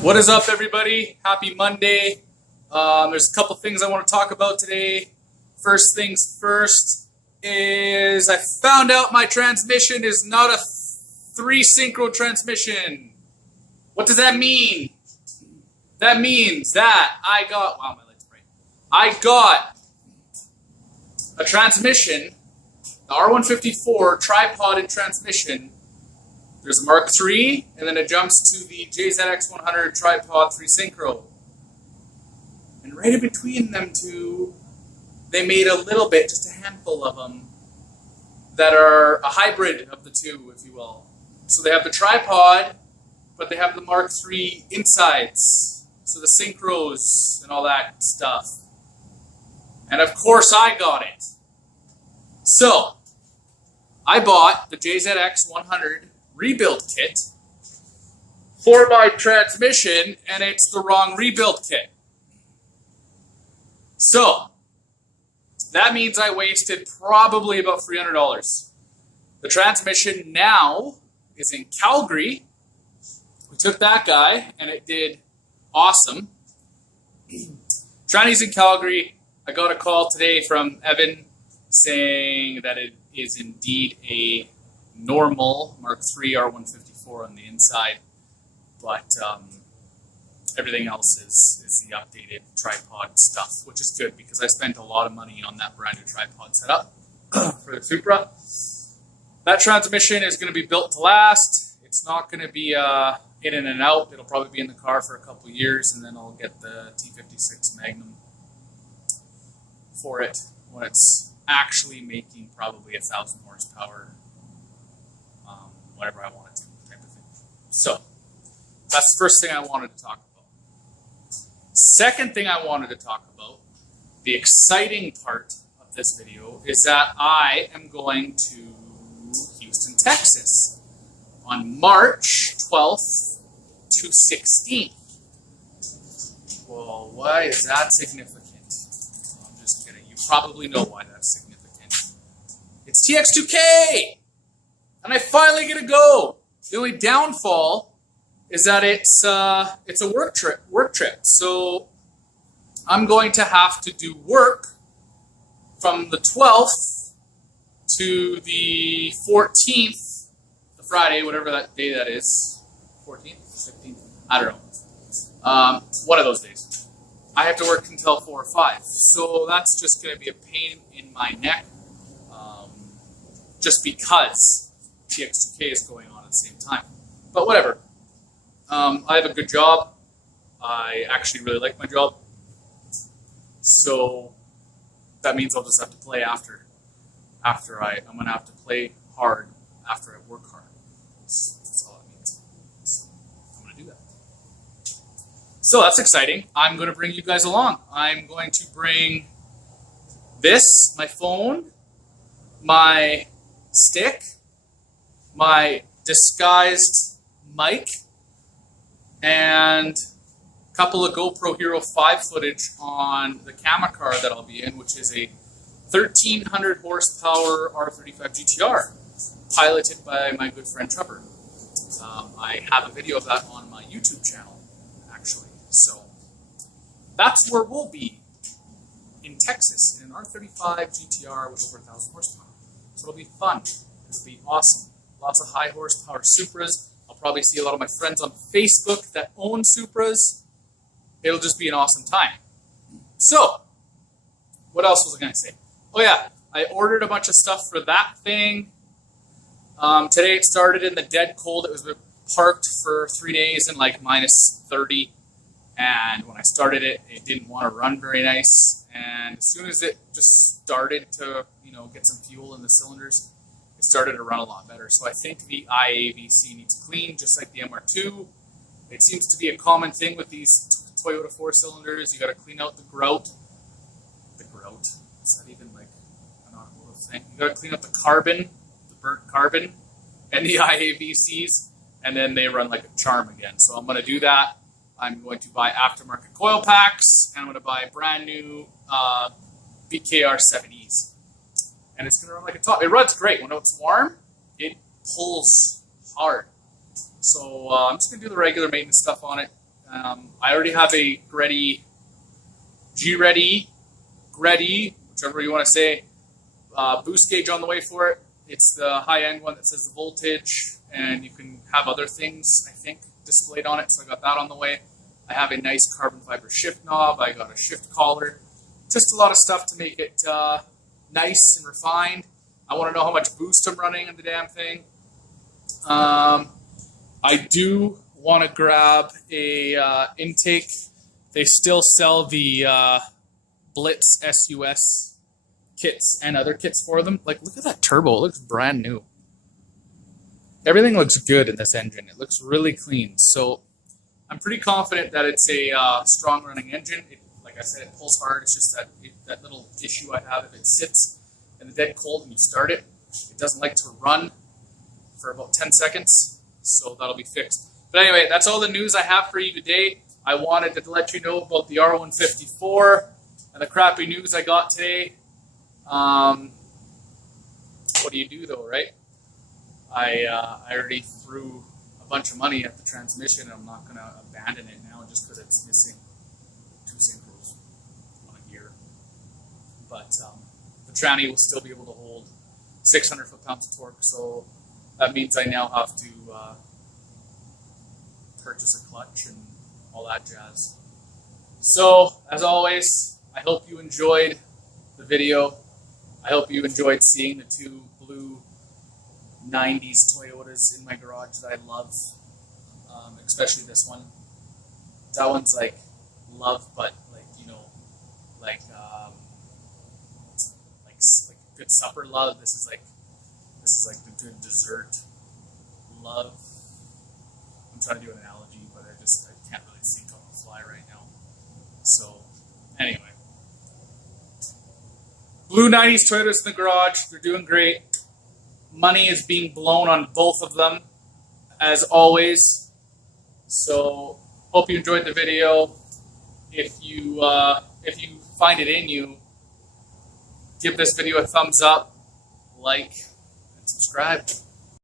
What is up, everybody? Happy Monday. There's a couple things I want to talk about today. First things first is I found out my transmission is not a 3-synchro transmission. What does that mean? That means that I got a transmission, the R154 tripod and transmission. There's a Mark III, and then it jumps to the JZX100 tripod 3-synchro. And right in between them two, they made a little bit, just a handful of them, that are a hybrid of the two, if you will. So they have the tripod, but they have the Mark III insides. So the synchros and all that stuff. And of course I got it. So, I bought the JZX100 rebuild kit for my transmission, and it's the wrong rebuild kit. So, that means I wasted probably about $300. The transmission now is in Calgary. We took that guy, and it did awesome. Tranny's in Calgary. I got a call today from Evan saying that it is indeed a normal Mark III R154 on the inside, but everything else is the updated tripod stuff, which is good because I spent a lot of money on that brand new tripod setup for the Supra. That transmission is going to be built to last. It's not going to be in and out. It'll probably be in the car for a couple years, and then I'll get the T56 Magnum for it when it's actually making probably 1,000 horsepower, whatever I want it to, type of thing. So, that's the first thing I wanted to talk about. Second thing I wanted to talk about, the exciting part of this video, is that I am going to Houston, Texas on March 12th to 16th. Well, why is that significant? I'm just kidding. You probably know why that's significant. It's TX2K! And I finally get to go. The only downfall is that it's a work trip. So I'm going to have to do work from the 12th to the 14th, the Friday, whatever that day that is. 14th, 15th, I don't know. One of those days. I have to work until 4 or 5. So that's just going to be a pain in my neck. Just because TX2K is going on at the same time. But whatever. I have a good job. I actually really like my job. So that means I'll just have to play after. I'm going to have to play hard after I work hard. That's all it means. So I'm going to do that. So that's exciting. I'm going to bring you guys along. I'm going to bring this, my phone, my stick, my disguised mic, and a couple of GoPro Hero 5 footage on the camera car that I'll be in, which is a 1,300 horsepower R35 GTR, piloted by my good friend Trevor. I have a video of that on my YouTube channel, actually. So that's where we'll be, in Texas, in an R35 GTR with over 1,000 horsepower. So it'll be fun. It'll be awesome. Lots of high horsepower Supras. I'll probably see a lot of my friends on Facebook that own Supras. It'll just be an awesome time. So, what else was I going to say? Oh yeah, I ordered a bunch of stuff for that thing. Today it started in the dead cold. It was parked for 3 days in like minus 30. And when I started it, it didn't want to run very nice. And as soon as it just started to, get some fuel in the cylinders, it started to run a lot better. So I think the IAVC needs clean, just like the MR2. It seems to be a common thing with these Toyota 4-cylinders. You got to clean out the grout. The grout? Is that even like an automotive thing? You got to clean out the carbon, the burnt carbon, and the IAVCs, and then they run like a charm again. So I'm going to do that. I'm going to buy aftermarket coil packs, and I'm going to buy brand new BKR 7Es. And it's going to run like a top. It runs great. When it's warm, it pulls hard. So I'm just going to do the regular maintenance stuff on it. I already have a G-Ready, whichever you want to say, boost gauge on the way for it. It's the high-end one that says the voltage, and you can have other things, I think, displayed on it, so I got that on the way. I have a nice carbon fiber shift knob. I got a shift collar. Just a lot of stuff to make it nice and refined. I want to know how much boost I'm running in the damn thing. I do want to grab a intake. They still sell the Blitz SUS kits and other kits for them. Like, look at that turbo. It looks brand new. Everything looks good in this engine. It looks really clean. So I'm pretty confident that it's a strong running engine. Like I said, it pulls hard. It's just that little issue I have. If it sits in the dead cold and you start it, it doesn't like to run for about 10 seconds. So that'll be fixed. But anyway, that's all the news I have for you today. I wanted to let you know about the R154 and the crappy news I got today. What do you do though, right? I already threw a bunch of money at the transmission, and I'm not going to abandon it now just because it's missing 2 synchros on a gear. But the tranny will still be able to hold 600 foot-pounds of torque, so that means I now have to purchase a clutch and all that jazz. So, as always, I hope you enjoyed the video. I hope you enjoyed seeing the 2 blue 90s Toyotas in my garage that I love, especially this one. That one's like love, but like, you know, like good supper love. This is like the good dessert love. I'm trying to do an analogy, but I can't really think on the fly right now. So anyway, blue 90s Toyotas in the garage. They're doing great. Money is being blown on both of them, as always. So, hope you enjoyed the video. If you find it in you, give this video a thumbs up, like, and subscribe.